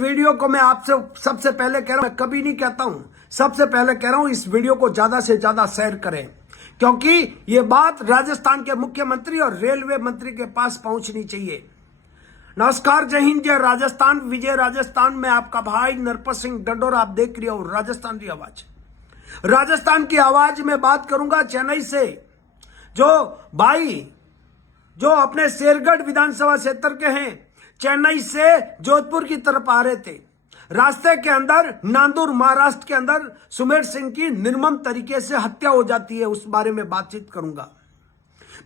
Video को मैं आपसे सबसे पहले कह रहा हूं, मैं कभी नहीं कहता हूं, सबसे पहले कह रहा हूं इस वीडियो को ज्यादा से ज्यादा शेयर करें, क्योंकि ये बात राजस्थान के मुख्यमंत्री और रेलवे मंत्री के पास पहुंचनी चाहिए। नमस्कार, जय हिंद, जय राजस्थान, विजय राजस्थान में आपका भाई नरपत सिंह डंडोर। आप देख रहे हो राजस्थान की आवाज। राजस्थान की आवाज में बात करूंगा चेन्नई से। जो भाई जो अपने शेरगढ़ विधानसभा क्षेत्र के हैं, चेन्नई से जोधपुर की तरफ आ रहे थे, रास्ते के अंदर नांदूर महाराष्ट्र के अंदर सुमेर सिंह की निर्मम तरीके से हत्या हो जाती है। उस बारे में बातचीत करूंगा।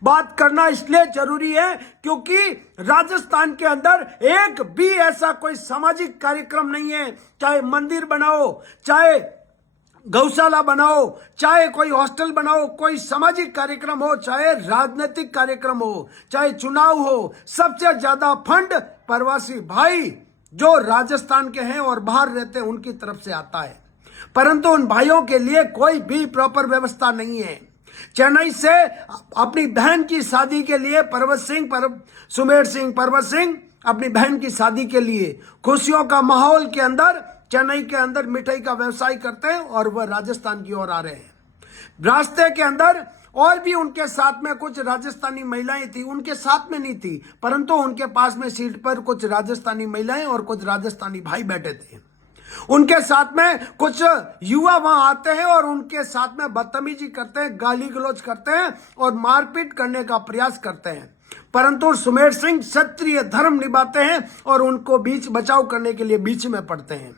बात करना इसलिए जरूरी है क्योंकि राजस्थान के अंदर एक भी ऐसा कोई सामाजिक कार्यक्रम नहीं है, चाहे मंदिर बनाओ, चाहे गौशाला बनाओ, चाहे कोई हॉस्टल बनाओ, कोई सामाजिक कार्यक्रम हो, चाहे राजनीतिक कार्यक्रम हो, चाहे चुनाव हो, सबसे ज्यादा फंड प्रवासी भाई जो राजस्थान के हैं और बाहर रहते हैं उनकी तरफ से आता है। परंतु उन भाइयों के लिए कोई भी प्रॉपर व्यवस्था नहीं है। चेन्नई से अपनी बहन की शादी के लिए सुमेर सिंह अपनी बहन की शादी के लिए खुशियों का माहौल के अंदर चेन्नई के अंदर मिठाई का व्यवसाय करते हैं और वह राजस्थान की ओर आ रहे हैं। रास्ते के अंदर और भी उनके साथ में कुछ राजस्थानी महिलाएं थी, उनके साथ में नहीं थी, परंतु उनके पास में सीट पर कुछ राजस्थानी महिलाएं और कुछ राजस्थानी भाई बैठे थे। उनके साथ में कुछ युवा वहां आते हैं और उनके साथ में बदतमीजी करते हैं, गाली गलौज करते हैं और मारपीट करने का प्रयास करते हैं। परंतु सुमेर सिंह क्षत्रिय धर्म निभाते हैं और उनको बीच बचाव करने के लिए बीच में पड़ते हैं।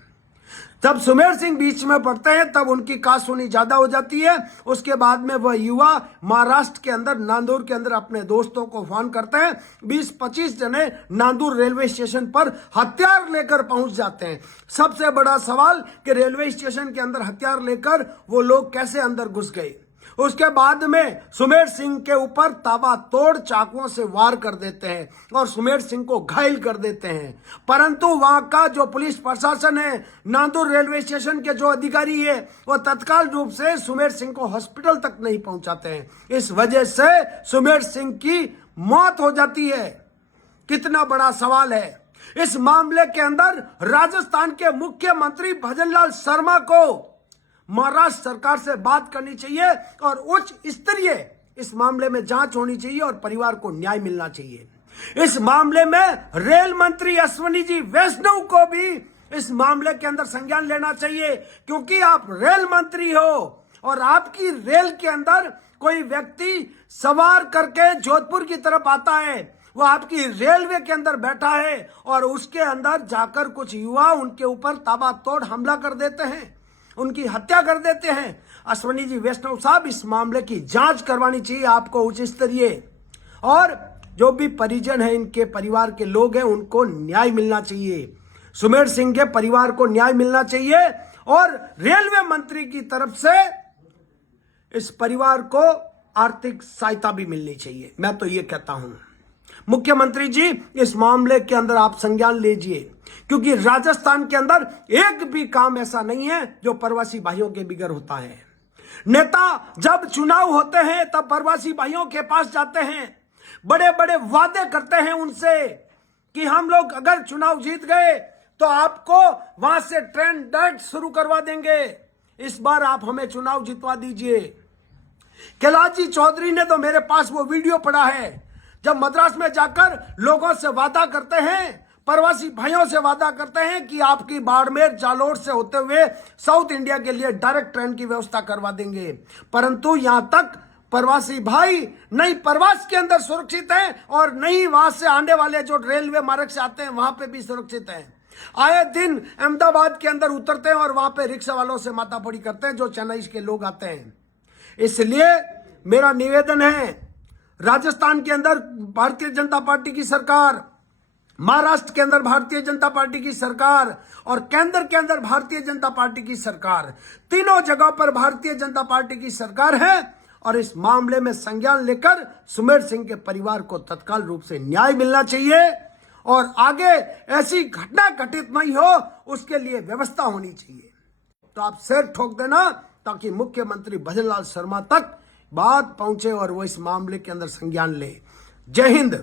जब सुमेर सिंह बीच में पड़ते हैं तब उनकी कासुनी ज्यादा हो जाती है। उसके बाद में वह युवा महाराष्ट्र के अंदर नांदूर के अंदर अपने दोस्तों को फोन करते हैं। 20-25 जने नांदूर रेलवे स्टेशन पर हथियार लेकर पहुंच जाते हैं। सबसे बड़ा सवाल कि रेलवे स्टेशन के अंदर हथियार लेकर वो लोग कैसे अंदर घुस गए। उसके बाद में सुमेर सिंह के ऊपर ताबड़तोड़ चाकुओं से वार कर देते हैं और सुमेर सिंह को घायल कर देते हैं। परंतु वहां का जो पुलिस प्रशासन है, नांदूर रेलवे स्टेशन के जो अधिकारी है, वो तत्काल रूप से सुमेर सिंह को हॉस्पिटल तक नहीं पहुंचाते हैं। इस वजह से सुमेर सिंह की मौत हो जाती है। कितना बड़ा सवाल है। इस मामले के अंदर राजस्थान के मुख्यमंत्री भजनलाल शर्मा को महाराष्ट्र सरकार से बात करनी चाहिए और उच्च स्तरीय इस मामले में जांच होनी चाहिए और परिवार को न्याय मिलना चाहिए। इस मामले में रेल मंत्री अश्विनी जी वैष्णव को भी इस मामले के अंदर संज्ञान लेना चाहिए, क्योंकि आप रेल मंत्री हो और आपकी रेल के अंदर कोई व्यक्ति सवार करके जोधपुर की तरफ आता है, वो आपकी रेलवे के अंदर बैठा है और उसके अंदर जाकर कुछ युवा उनके ऊपर ताबड़तोड़ हमला कर देते हैं, उनकी हत्या कर देते हैं। अश्विनी जी वैष्णव साहब, इस मामले की जांच करवानी चाहिए आपको उच्च स्तरीय, और जो भी परिजन है, इनके परिवार के लोग हैं, उनको न्याय मिलना चाहिए। सुमेर सिंह के परिवार को न्याय मिलना चाहिए और रेलवे मंत्री की तरफ से इस परिवार को आर्थिक सहायता भी मिलनी चाहिए। मैं तो ये कहता हूं मुख्यमंत्री जी, इस मामले के अंदर आप संज्ञान लीजिए, क्योंकि राजस्थान के अंदर एक भी काम ऐसा नहीं है जो प्रवासी भाइयों के बिगैर होता है। नेता जब चुनाव होते हैं तब प्रवासी भाइयों के पास जाते हैं, बड़े बड़े वादे करते हैं उनसे कि हम लोग अगर चुनाव जीत गए तो आपको वहां से ट्रेन डायरेक्ट शुरू करवा देंगे, इस बार आप हमें चुनाव जितवा दीजिए। कैलाश जी चौधरी ने तो मेरे पास वो वीडियो पड़ा है, जब मद्रास में जाकर लोगों से वादा करते हैं, प्रवासी भाइयों से वादा करते हैं कि आपकी बाड़मेर जालोर से होते हुए साउथ इंडिया के लिए डायरेक्ट ट्रेन की व्यवस्था करवा देंगे। परंतु यहां तक प्रवासी भाई नहीं प्रवास के अंदर सुरक्षित हैं और नहीं वहां से आने वाले जो रेलवे मार्ग से आते हैं वहां पे भी सुरक्षित हैं। आए दिन अहमदाबाद के अंदर उतरते हैं और वहां पे रिक्शा वालों से माथापड़ी करते हैं जो चेन्नई के लोग आते हैं। इसलिए मेरा निवेदन है, राजस्थान के अंदर भारतीय जनता पार्टी की सरकार, महाराष्ट्र के अंदर भारतीय जनता पार्टी की सरकार और केंद्र के अंदर भारतीय जनता पार्टी की सरकार, तीनों जगह पर भारतीय जनता पार्टी की सरकार है और इस मामले में संज्ञान लेकर सुमेर सिंह के परिवार को तत्काल रूप से न्याय मिलना चाहिए और आगे ऐसी घटना घटित नहीं हो उसके लिए व्यवस्था होनी चाहिए। तो आप सिर ठोक देना ताकि मुख्यमंत्री भजनलाल शर्मा तक बात पहुंचे और वो इस मामले के अंदर संज्ञान ले। जय हिंद।